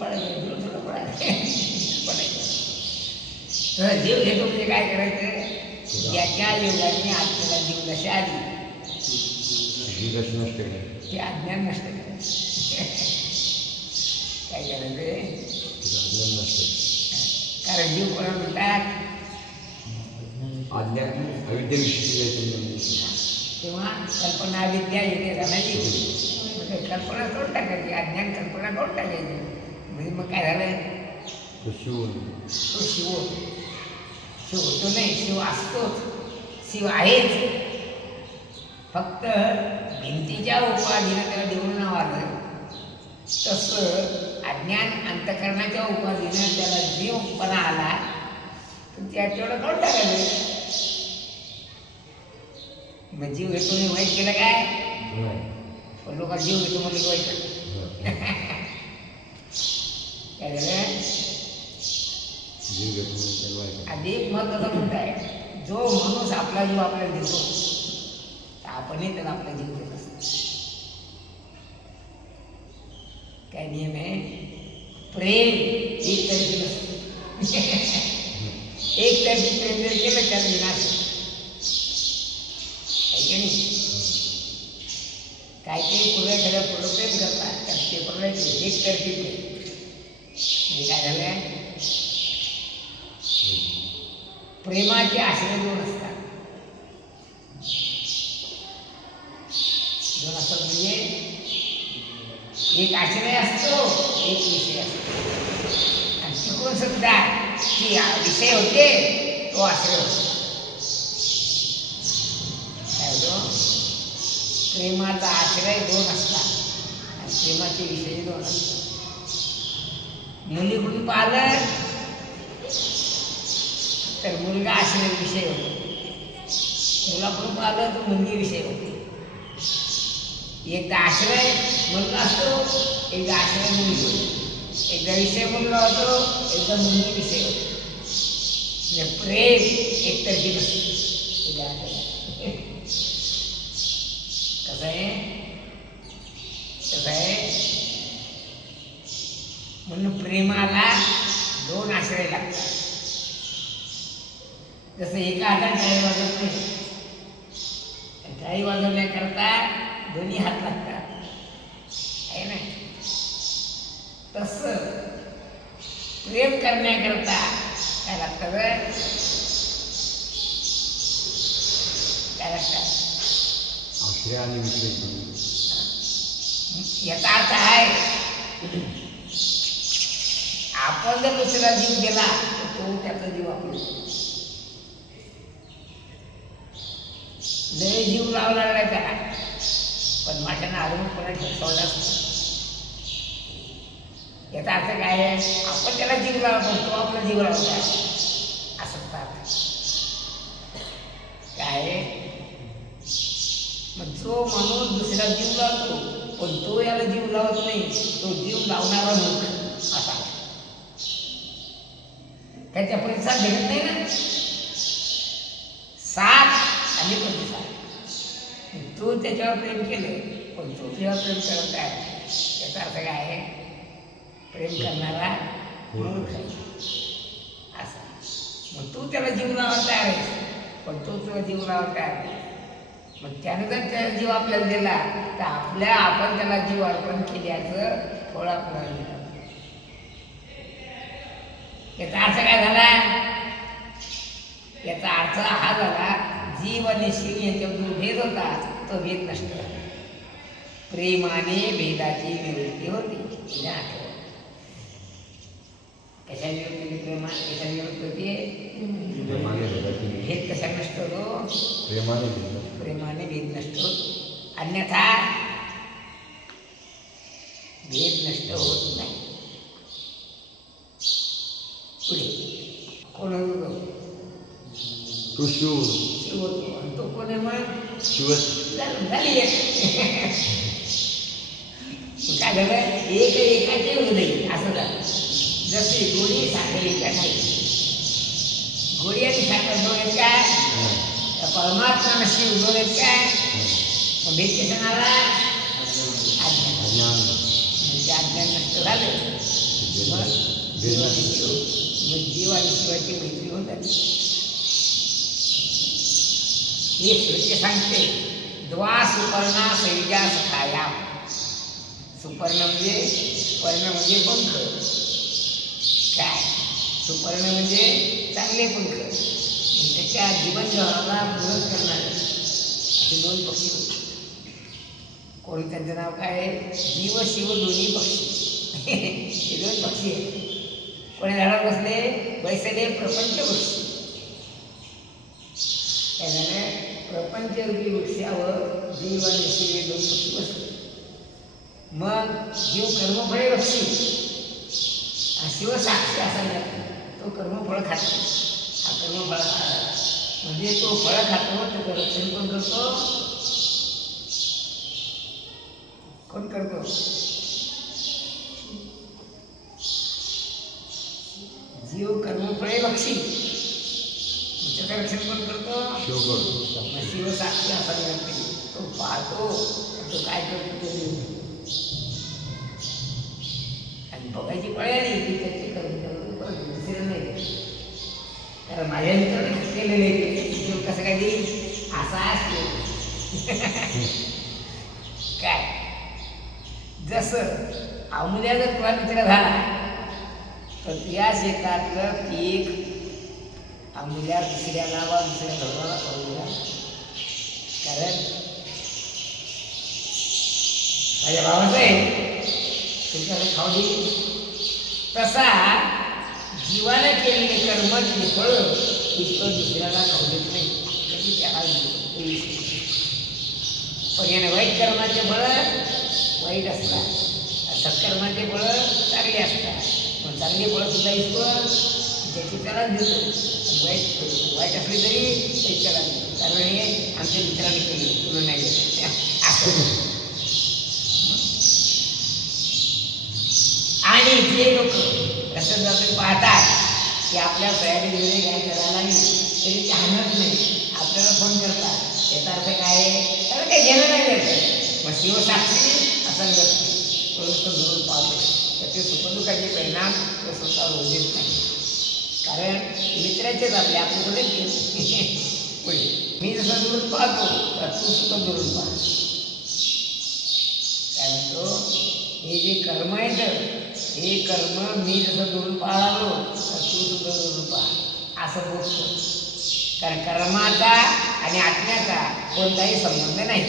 पडायचं तुला पडायचं पडायचं तर जीव घेतो म्हणजे काय करायचं ज्याच्या योगाने आपल्याला जीव दशा आली ही ते अज्ञान नष्ट करायचं काय करायचं कारण जीव कोणा म्हणतात अज्ञान अविद्याविषयी काहीतरी तेव्हा कल्पना विद्या येते झाली कल्पना करून टाकायची? अज्ञान कल्पना करून टाकायची? म्हणजे मग काय झालं? तो शिवून तो शिव शिव होतो नाही शिव असतोच. शिव आहेच. फक्त भिंतीच्या उपाधीनं त्याला देऊन नाव आलं. तसं अज्ञान अंतकरणाच्या उपाधीनं त्याला जीवपणा आला. तर त्या तेवढं करून टाकायचं. मग जीव घेतो मी वाईट केलं काय? पण लोक जीव घेतो म्हणजे वाईट. वाईट. अधिक महत्त्वाचा मुद्दा आहे. जो माणूस आपला जीव आपल्याला देतो तर आपणही त्याला आपला जीव देत असतो. काय नियम आहे? प्रेम एक तर्फी नसतं. एक तर्फी प्रेम जर केलं त्याला विनाश काय काही पुढे एखाद्या पुढं प्रेम करतात तर ते पुढे एक तर्फी प्रेम. हे काय झालंय प्रेमाचे आश्रय दोन असतात. दोन असतात म्हणजे एक आश्रय असतो एक विषय असतो. आणि तिकडून सुद्धा की विषय होते तो आश्रय होतो. काय होतो? प्रेमाचा आश्रय दोन असतात. आणि प्रेमाचे विषय दोन असतात. मुलीकडून पालक तर मुलगा आश्रय विषय होतो. मुलाकडून पाहिलं तर मुलगी विषय होते. एकदा आश्रय मुलगा असतो एकदा आश्रय मुलगी होतो. एकदा विषय मुलगा होतो एकदा मुलगी विषय होतो. म्हणजे प्रेम एकतर्फी नसते. हे कसं आहे कसं आहे म्हणून प्रेमाला दोन आश्रय लागतात जसं एका हातात टाळी वाजवत नाही टाळी वाजवण्याकरता दोन्ही हात लागतात आहे ना तसं प्रेम करण्याकरता काय लागतं? काय लागतात आश्रय आणि. याचा अर्थ आहे आपण जर दुसऱ्याला जीव दिला तर तो त्याचा जीव आपला लय जीव लावा लागला त्याला. पण माझ्यानं अजून कोणाला सोडला याचा अर्थ काय आहे? आपण त्याला जीव लावतो तो आपला जीव लावला असं काय आहे? मग जो माणूस दुसऱ्या जीव लावतो पण तो याला जीव लावत नाही तो जीव लावणारा मूर्ख. त्याच्या प्रतिसाद भेटत नाही ना? साथ आणि प्रतिसाद तू त्याच्यावर प्रेम केलं पण तो तुझ्यावर प्रेम करत आहे याचा अर्थ काय आहे? प्रेम करणारा मूर्ख असा. मग तू त्याला जीव लावत आहेस पण तो तुला जीव लावत आहे मग त्यानं जर त्याला जीव आपल्याला दिला तर आपल्या आपण त्याला जीव अर्पण केल्याचं फळ आपल्याला याचा अर्थ काय झाला? याचा अर्थ हा झाला जीव आणि शिव यांच्यात जो भेद होता तो भेद नष्ट झाला. प्रेमाने भेदाची निवृत्ती होती आठवण कशा निवृत्ती होती प्रेमा कशा निवृत्ती होती. भेद कशा नष्ट होतो? प्रेमाने प्रेमाने भेद नष्ट होत. अन्यथा भेद नष्ट होत नाही पुढे कोण होतो तो शिव शिव होतो आणि तो कोण आहे मग शिवच झालं- झाली एक. काय झालं एक एकाचे हृदय असं झालं जसे गोडी साखर एका नाही गोडी आणि साखर दोन आहेत काय त्या परमात्मा आणि शिव दोन आहेत काय मग भेद कशाला आला अज्ञान अज्ञान म्हणजे अज्ञान नष्ट झालं म्हणजे जीव आणि शिवाची मैत्री होत आली हे श्रुती सांगते द्वा सुपर्णा सैजा सखाया सुपर्ण म्हणजे पर्ण म्हणजे पंख. काय? सुपर्ण म्हणजे चांगले पंख. आणि त्याच्या जीवन जनाला मदत करणारे. असे दोन पक्षी होते. कोणी त्यांचं नाव काय आहे? जीव शिव दोन्ही पक्षी. हे दोन पक्षी आहेत. कोणी झाडावर बसले बैसले प्रपंच वृक्ष. काय झालं प्रपंच रूपी वृक्षावर जीव आणि शिव दोन पक्षी बसले. मग जीव कर्मफळे बसली. शिव साक्षी असा तो कर्मफळ खातो. हा कर्मफळ म्हणजे तो फळ खातो त्याचं रक्षण पण करतो? कोण करतो? जीव कर्मफळे बक्षी त्याचं रक्षण कोण करतो. शिव साक्षी असा नाही तो पाहतो तो काय करतो आणि बघायची पळे आली की त्याचे कर्म करून परत दुसरं नाही. कारण माझ्या मित्राने केलेले आहे. जीव कसं काय देईल? असा असतो. काय? जसं जर तुला मित्र झाला तर त्या शेतातलं पीक आमल्या दुसऱ्याला वा दुसऱ्या धर्माला करूया कारण माझ्या भावाचं आहे. तुमच्याकडे खाऊ तसा जीवाने केलेले कर्माची फळं इतकं दुसऱ्याला खाऊ देत नाही. कधी त्याला पण याने वाईट कर्माचे फळं वाईट असतात. सत्कर्माचे फळं चांगले असतात. चांगली फळं सुद्धा ईश्वर ज्याची त्याला देतो वाईट वाईट असली तरी ते त्याला देतो कारण हे आमच्या मित्रांनी केली. तुला नाही देत असं आणि जे लोक रस्त्यात जाऊन पाहतात की आपल्या सोयाबीनमध्ये काय करायला नाही तरी ते नाही. आपल्याला फोन करतात. त्याचा अर्थ काय आहे? त्याला काही घेणं नाही द्यायचं मग शिवसाक्षी असं नसते तो धरून पाहतो. त्याचे सुखदुःखाचे परिणाम ते स्वतः रोजीत नाही. कारण मित्राचेच आपले आपण पुढे पुढे मी जसं दुरून पाहतो तर तू सुद्धा दुरून पाह. काय म्हणतो? हे जे कर्म आहेत हे कर्म मी जसं दुरून पाहलो तर तू सुद्धा दुरून पाहा. असं बोलतो. कारण कर्माचा आणि आत्म्याचा कोणताही संबंध नाही.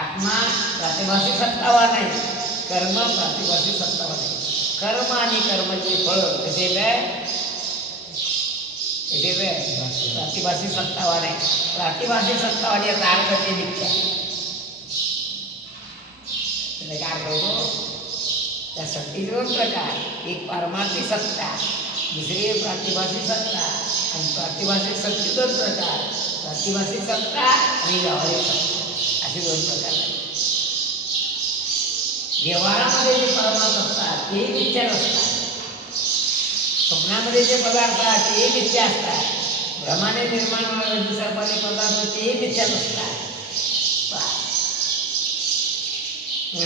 आत्मा प्रातिभाषिक सत्तावा नाही कर्म प्रातिभाषिक सत्तावाद. कर्म आणि कर्माचे फळ कसे काय कसे काय प्रातिभाषिक सत्तावा नाही प्रातिभाषिक याचा अर्थ ते त्याचा काय करतो होतो? त्या सत्तेचे दोन प्रकार. एक पारमार्थिक सत्ता दुसरी प्रतिभाषी सत्ता आणि प्रातिभाषिक सत्ते दोन प्रकार. प्रतिभाषी सत्ता आणि व्यावहारिक सत्ता. असे दोन प्रकार. आहेत व्यवहारामध्ये जे पदार्थ असतात तेही मिथ्या नसतात. स्वप्नामध्ये जे पदार्थ आहेत तेही मिथ्या असतात. भ्रमाने निर्माण होणारे दिसापाले पदार्थ तेही मिथ्या नसतात.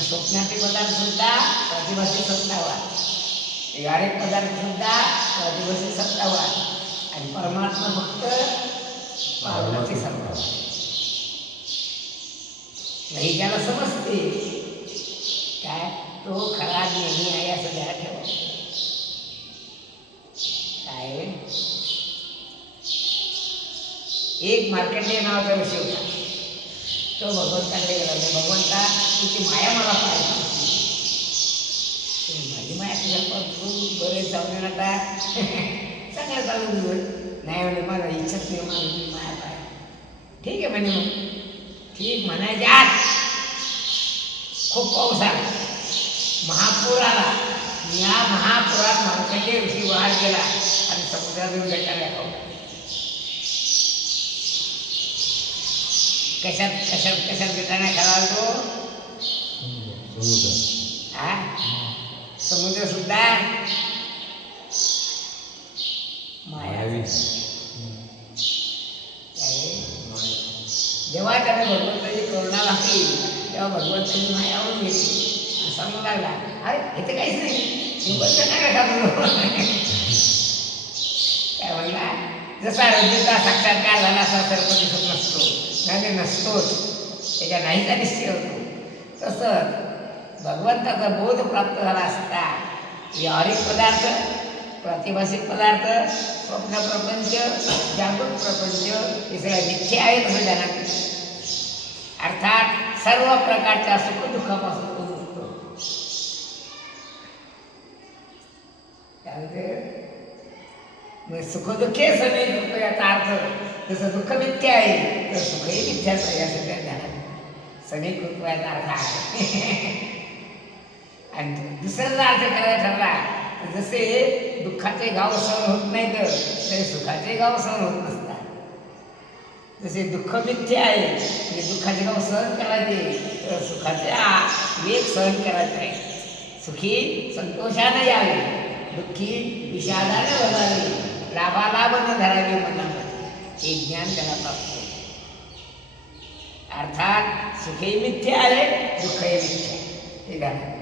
स्वप्नाचे पदार्थ सुद्धा प्रतिभाषी सत्तावा व्यावहारिक पदार्थ सुद्धा प्रतिभाषी सत्तावा आणि परमात्मा फक्त पार्वती सत्तावा नाही ज्याला समजते काय? तो खरा नेहमी आहे असं त्याला ठेवा. काय? एक मार्कंडेय नावाचा विषय होता तो भगवंताकडे गेला. म्हणजे भगवंता तुझी माया मला पाहिजे माझी माया तुझ्या पासून बरेच जाऊन आता. सगळं चालून घेऊन नाही म्हणे मला इच्छाच नाही मला माया पाहिजे ठीक आहे म्हणे मग. ठीक म्हणायच्या खूप पाऊस आला. महापूर आला या महापुरात मार्कंडेय ऋषी वाढ गेला आणि समुद्रातून गटाला खाऊ कशात कशात कशात गटाने खाला तो? समुद्र. हा? समुद्र सुद्धा माया. मायावी. जेव्हा त्याने भगवंताची करुणा लागली तेव्हा भगवंताची मायावरून घेतली आणि सांगू लागला अरे हे तर काहीच नाही. निवडचं काय घाबरू काय म्हणला जसा रंजीचा साक्षात्कार झाला असा सर्प दिसत नसतो. नाही नसतोच. त्याच्या नाहीचा निश्चय होतो. तसंच भगवंताचा बोध प्राप्त झाला असता व्यावहारिक पदार्थ प्रातिभाषिक पदार्थ स्वप्न प्रपंच जागृत प्रपंच हे सगळ्या मिथ्य आहे असं जाणत अर्थात सर्व प्रकारच्या सुखदुःखापासून तो मुक्त त्यामध्ये सुखदुःखे सगळे दुःख याचा अर्थ जसं दुःख मिथ्य आहे तर सुखही मिथ्याच आहे असं त्या ज्ञानात सगळी याचा अर्थ आहे. आणि दुसऱ्याचा अर्थ करायचा ठरला तर जसे दुःखाचे गाव सहन होत नाही तर सुखाचे गाव सहन होत नसते जसे दुःख मिथ्य आहे म्हणजे दुःखाचे काम सहन करायचे तर सुखाचे वेग सहन करायचे आहे सुखी संतोषानं यावे दुःखी विषादाने बघावे लाभालाभ न धरावे मनामध्ये. हे ज्ञान त्याला प्राप्त अर्थात सुखही मिथ्य आहे दुःखही मिथ्य आहे. हे झालं.